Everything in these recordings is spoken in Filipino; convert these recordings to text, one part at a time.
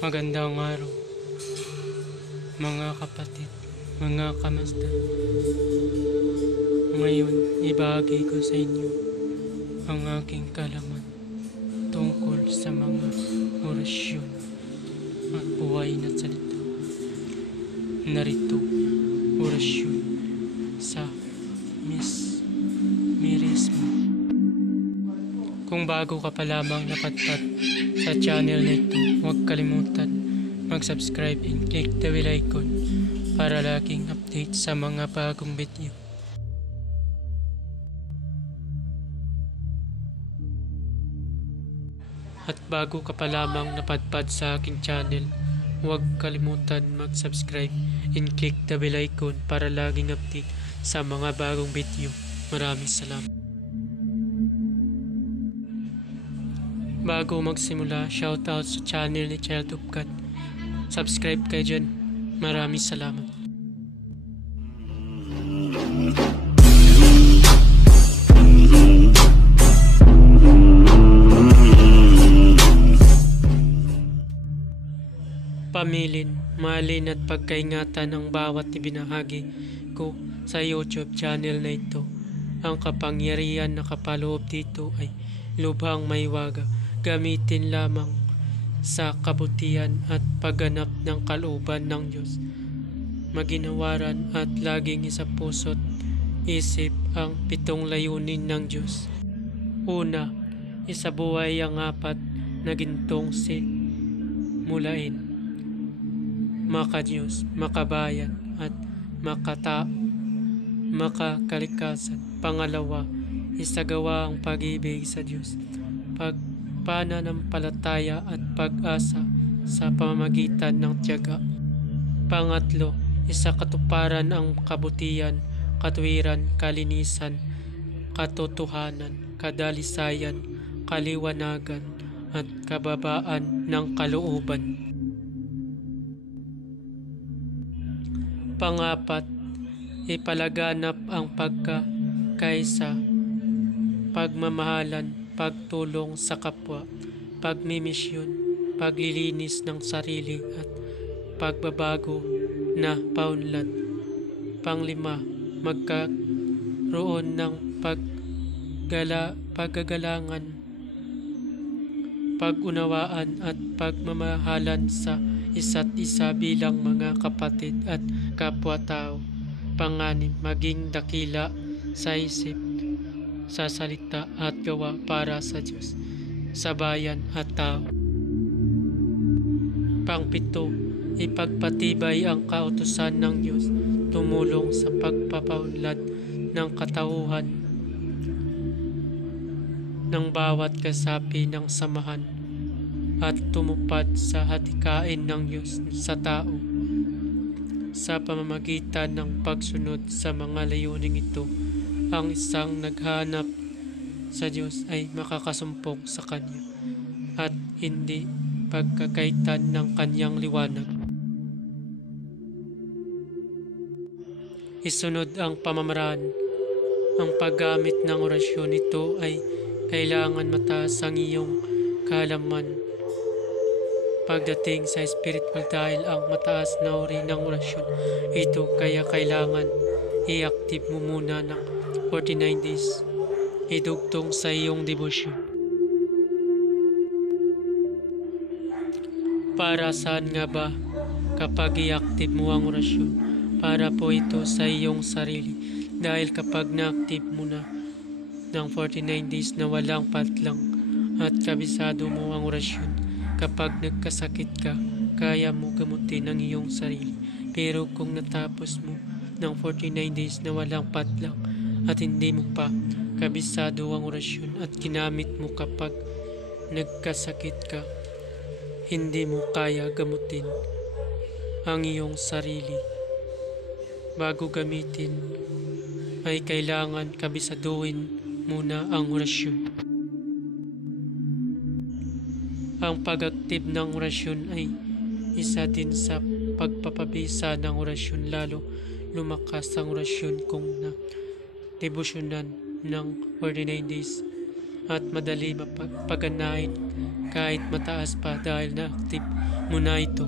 Magandang araw, mga kapatid, mga kamasdan. Ngayon, ibahagi ko sa inyo ang aking kalaman tungkol sa mga orasyon at buhay na salita. Narito, orasyon sa mesmerismo. Kung bago ka pa lamang napadpad sa channel na ito, huwag kalimutan mag-subscribe and click the bell icon para laging update sa mga bagong video. At bago ka pa lamang napadpad sa aking channel, huwag kalimutan mag-subscribe and click the bell icon para laging update sa mga bagong video. Maraming salamat. Bago magsimula, shoutout sa channel ni Child of God. Subscribe kayo dyan. Maraming salamat. Pamilin, mahalin at pagkaingatan ang bawat ibinahagi ko sa YouTube channel na ito. Ang kapangyarihan na kapaloob dito ay lubhang maiwaga. Gamitin lamang sa kabutihan at pagganap ng kalooban ng Diyos. Maginawaran at laging isa puso't isip ang 7 layunin ng Diyos. Una, isabuhay ang 4 na gintong mulain, maka-Diyos, makabayan at makakalikasan. Pangalawa, isagawa ang pag-ibig sa Diyos, pananampalataya at pag-asa sa pamamagitan ng tiyaga. Pangatlo, isakatuparan ang kabutihan, katuwiran, kalinisan, katotohanan, kadalisayan, kaliwanagan, at kababaan ng kalooban. Pangapat, ipalaganap ang pagkakaisa, pagmamahalan, pagtulong sa kapwa, pagmimisyon, paglilinis ng sarili at pagbabago na paunlad. Panglima, magkaroon ng paggagalangan, pag-unawaan at pagmamahalan sa isa't isa bilang mga kapatid at kapwa-tao. Panganim, maging dakila sa isip, sa salita at gawa para sa Diyos, sa bayan at tao. Pangpito, ipagpatibay ang kautusan ng Diyos, tumulong sa pagpapaunlad ng katauhan ng bawat kasapi ng samahan at tumupad sa hadikain ng Diyos sa tao sa pamamagitan ng pagsunod sa mga layuning ito. Ang isang naghanap sa Diyos ay makakasumpong sa Kanya at hindi pagkakaitan ng Kanyang liwanag. Isunod ang pamamaraan. Ang paggamit ng orasyon ito ay kailangan mataas ang iyong kaalaman pagdating sa spiritual dahil ang mataas na uri ng orasyon ito kaya kailangan i-active mo muna ng 49 days. Idugtong sa iyong debosyon. Para saan nga ba kapag i-active mo ang orasyon? Para po ito sa iyong sarili. Dahil kapag na-active mo na ng 49 days na walang patlang at kabisado mo ang orasyon, kapag nagkasakit ka, kaya mo gamutin ang iyong sarili. Pero kung natapos mo ng 49 days na walang patlang at hindi mo pa kabisado ang orasyon at ginamit mo kapag nagkasakit ka, hindi mo kaya gamutin ang iyong sarili. Bago gamitin ay kailangan kabisaduhin muna ang orasyon. Ang pag-active ng orasyon ay isa din sa pagpapabisa ng orasyon, lalo lumakas ang orasyon kung na debosyonan ng 49 days at madali mapaganahin kahit mataas pa dahil na-active mo na ito.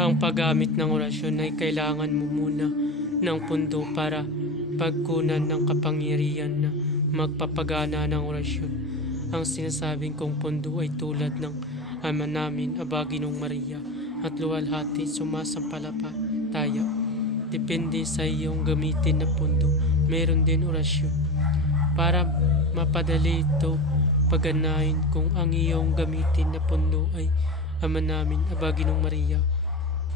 Ang paggamit ng orasyon ay kailangan mo muna ng pundo para pagkunan ng kapangyarihan na magpapagana ng orasyon. Ang sinasabing kong pundo ay tulad ng Ama namin, Aba, Ginong Maria, at luwalhati sumasampalataya. Depende sa iyong gamitin na pundo. Meron din orasyon. Para mapadali ito paganahin kung ang iyong gamitin na pundo ay Ama namin, Aba, Ginong Maria,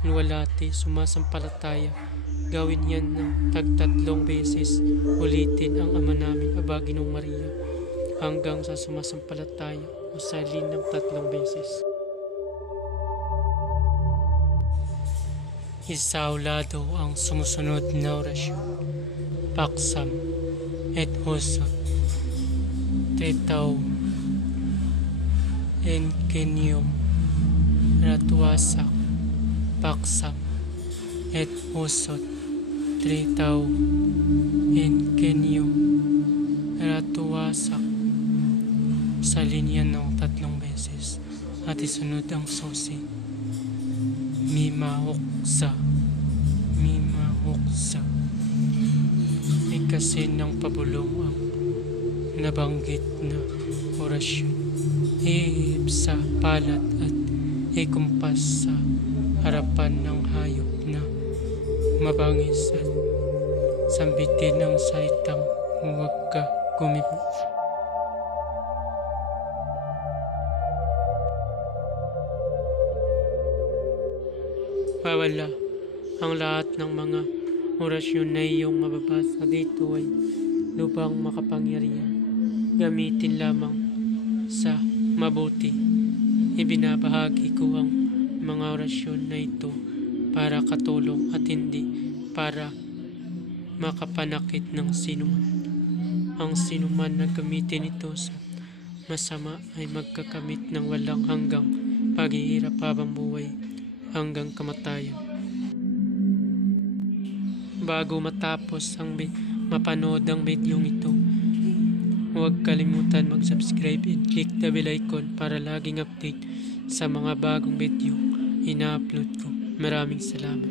luwalhati sumasampalataya. Gawin yan ng tag-3 beses. Ulitin ang Ama namin, Aba, Ginong Maria, hanggang sa sumasampalataya o salin ng 3 beses. Isaulado ang sumusunod na orasyon. Paksam et husot tetaw enkenium ratuasak. Paksam et husot tetaw enkenium ratuasak. Salin yan ng 3 beses at isunod ang susi. Mimahuksa, mimahuksa. Ikasin ng pabulong ang nabanggit na orasyon. Ihip sa palat at ikumpas sa harapan ng hayop na mabangis at sambitin ang salitang huwag ka kumipot. Wala ang lahat ng mga orasyon na iyong mababasa dito ay lubang makapangyarihan. Gamitin lamang sa mabuti. Ibinabahagi ko ang mga orasyon na ito para katulong at hindi para makapanakit ng sinuman. Ang sinuman na gamitin ito sa masama ay magkakamit ng walang hanggang paghihirap habang buhay hanggang kamatayan. Bago matapos ang mapanood ang videong ito, huwag kalimutan mag-subscribe and click the bell icon para laging update sa mga bagong video ina-upload ko. Maraming salamat.